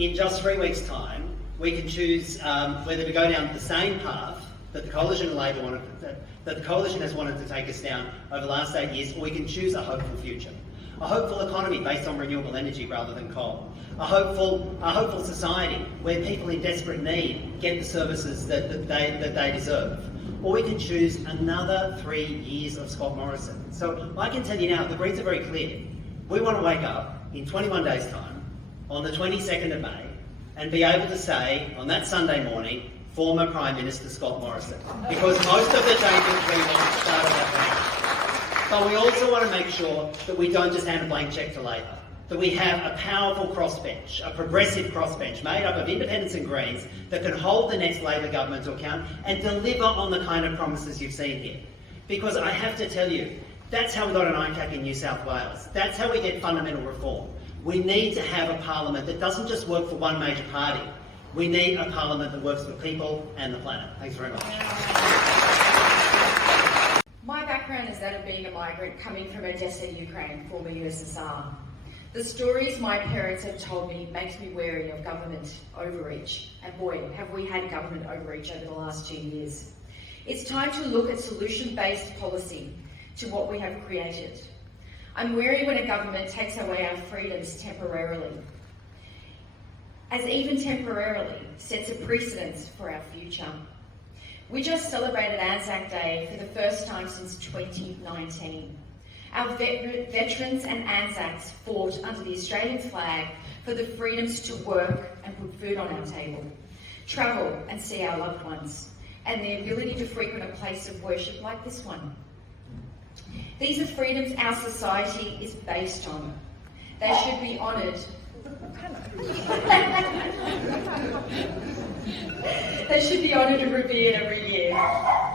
in just 3 weeks' time, we can choose whether to go down the same path that the Coalition and Labor wanted, that the Coalition has wanted to take us down over the last 8 years, or we can choose a hopeful future. A hopeful economy based on renewable energy rather than coal. A hopeful society where people in desperate need get the services that they deserve. Or we can choose another 3 years of Scott Morrison. So I can tell you now, the Greens are very clear. We want to wake up in 21 days' time, on the 22nd of May, and be able to say, on that Sunday morning, former Prime Minister Scott Morrison. Because most of the changes we want start at that point. But we also want to make sure that we don't just hand a blank cheque to Labor. That we have a powerful crossbench, a progressive crossbench made up of independents and Greens that can hold the next Labor government to account and deliver on the kind of promises you've seen here. Because I have to tell you, that's how we got an ICAC in New South Wales. That's how we get fundamental reform. We need to have a parliament that doesn't just work for one major party. We need a parliament that works for people and the planet. Thanks very much. My background is that of being a migrant coming from Odessa, Ukraine, former USSR. The stories my parents have told me makes me wary of government overreach. And boy, have we had government overreach over the last 2 years. It's time to look at solution-based policy to what we have created. I'm wary when a government takes away our freedoms temporarily, as even temporarily sets a precedence for our future. We just celebrated Anzac Day for the first time since 2019. Our veterans and Anzacs fought under the Australian flag for the freedoms to work and put food on our table, travel and see our loved ones, and the ability to frequent a place of worship like this one. These are freedoms our society is based on. They should be honoured. They should be honoured and revered every year.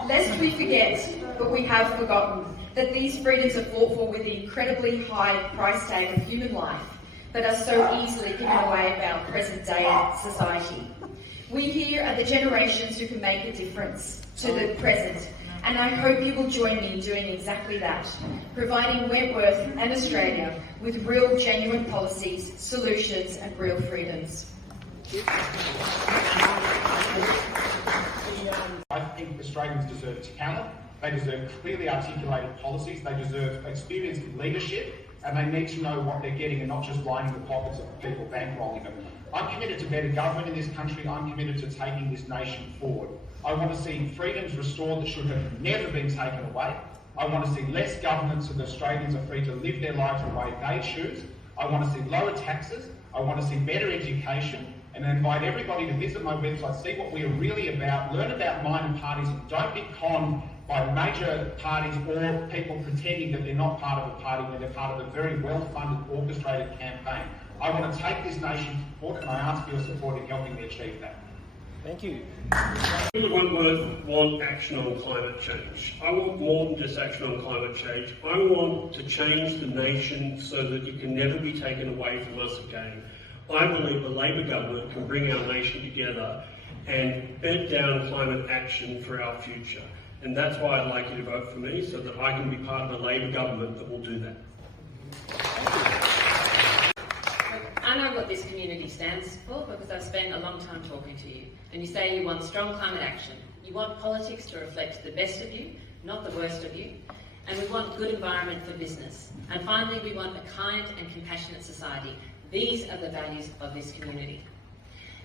Lest we forget, but we have forgotten, that these freedoms are fought for with the incredibly high price tag of human life that are so easily given away by our present day society. We here are the generations who can make a difference to the present, and I hope you will join me in doing exactly that, providing Wentworth and Australia with real genuine policies, solutions and real freedoms. I think Australians deserve talent, they deserve clearly articulated policies, they deserve experienced leadership, and they need to know what they're getting and not just lining the pockets of the people bankrolling them. I'm committed to better government in this country. I'm committed to taking this nation forward. I want to see freedoms restored that should have never been taken away. I want to see less government so that Australians are free to live their lives the way they choose. I want to see lower taxes. I want to see better education. And I invite everybody to visit my website, see what we are really about, learn about minor parties, and don't be conned by major parties or people pretending that they're not part of a party when they're part of a very well-funded, orchestrated campaign. I want to take this nation forward, and I ask for your support in helping me achieve that. Thank you. People of Wentworth want action on climate change. I want more than just action on climate change. I want to change the nation so that it can never be taken away from us again. I believe the Labor government can bring our nation together and bed down climate action for our future. And that's why I'd like you to vote for me, so that I can be part of a Labor government that will do that. I know what this community stands for because I've spent a long time talking to you. And you say you want strong climate action. You want politics to reflect the best of you, not the worst of you. And we want good environment for business. And finally, we want a kind and compassionate society. These are the values of this community.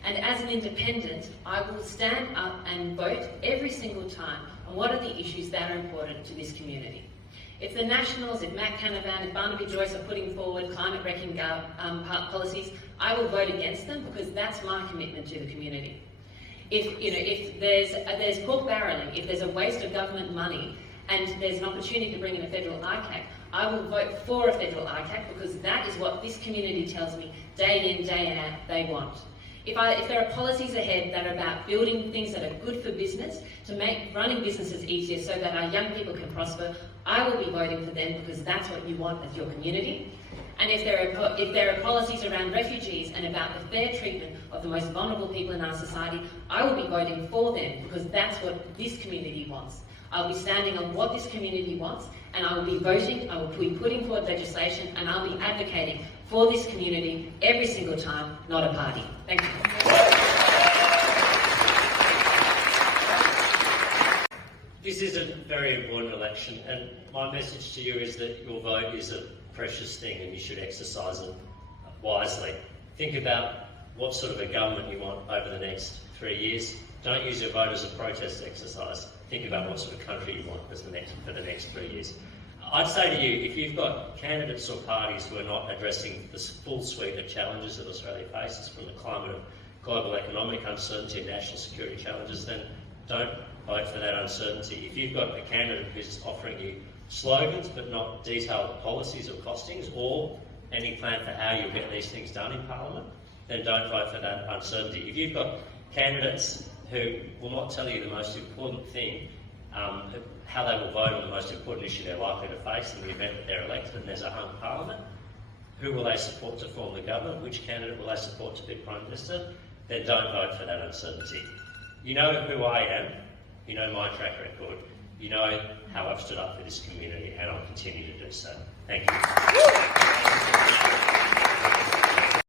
And as an independent, I will stand up and vote every single time on what are the issues that are important to this community. If the Nationals, if Matt Canavan, if Barnaby Joyce are putting forward climate-wrecking policies, I will vote against them because that's my commitment to the community. If there's pork barrelling, if there's a waste of government money, and there's an opportunity to bring in a federal ICAC, I will vote for a federal ICAC because that is what this community tells me day in, day out they want. If there are policies ahead that are about building things that are good for business, to make running businesses easier so that our young people can prosper, I will be voting for them because that's what you want as your community. And if there are policies around refugees and about the fair treatment of the most vulnerable people in our society, I will be voting for them because that's what this community wants. I'll be standing on what this community wants, and I will be voting, I will be putting forward legislation, and I'll be advocating for this community every single time, not a party. Thank you. This is a very important election, and my message to you is that your vote is a precious thing and you should exercise it wisely. Think about what sort of a government you want over the next 3 years. Don't use your vote as a protest exercise. Think about what sort of country you want for the next 3 years. I'd say to you, if you've got candidates or parties who are not addressing the full suite of challenges that Australia faces, from the climate of global economic uncertainty and national security challenges, then don't vote for that uncertainty. If you've got a candidate who's offering you slogans but not detailed policies or costings, or any plan for how you'll get these things done in Parliament, then don't vote for that uncertainty. If you've got candidates who will not tell you the most important thing, how they will vote on the most important issue they're likely to face in the event that they're elected and there's a hung Parliament, who will they support to form the government, which candidate will they support to be Prime Minister, then don't vote for that uncertainty. You know who I am, you know my track record, you know how I've stood up for this community, and I'll continue to do so. Thank you.